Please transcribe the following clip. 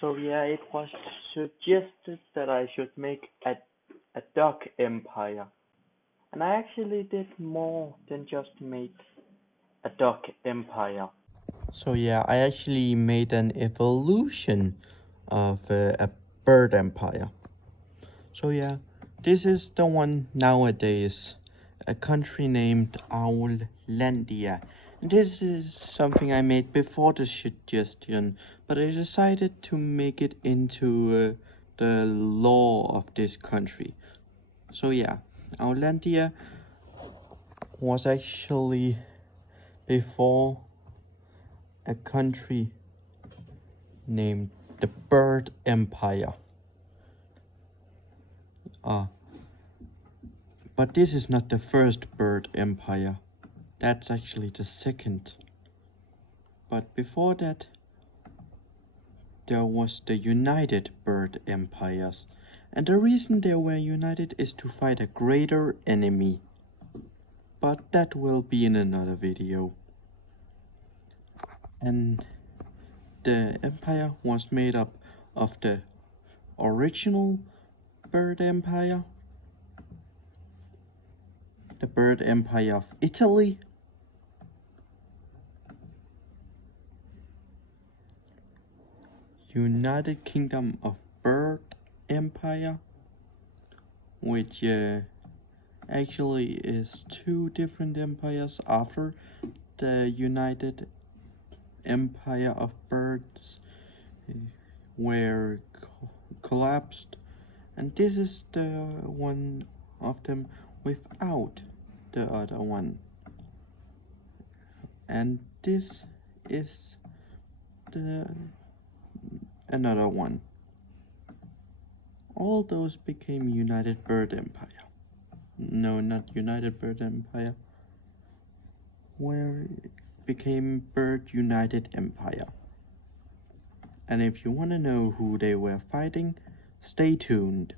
So yeah, it was suggested that I should make a dog empire. And I actually did more than just make a dog empire. So yeah, I actually made an evolution of a bird empire. So yeah, this is the one nowadays, a country named Aulandia. This is something I made before the suggestion, but I decided to make it into the law of this country. So yeah, Aulandia was actually before a country named the Bird Empire. But this is not the first bird empire. That's actually the second. But before that, there was the United Bird Empires. And the reason they were united is to fight a greater enemy. But that will be in another video. And the empire was made up of the original bird empire, the bird empire of Italy, United Kingdom of Bird Empire, which actually is two different empires after the United Empire of Birds were collapsed, and this is the one of them without the other one, and this is the another one. All those became United Bird Empire. No, not United Bird Empire, where it became Bird United Empire. And if you want to know who they were fighting, stay tuned.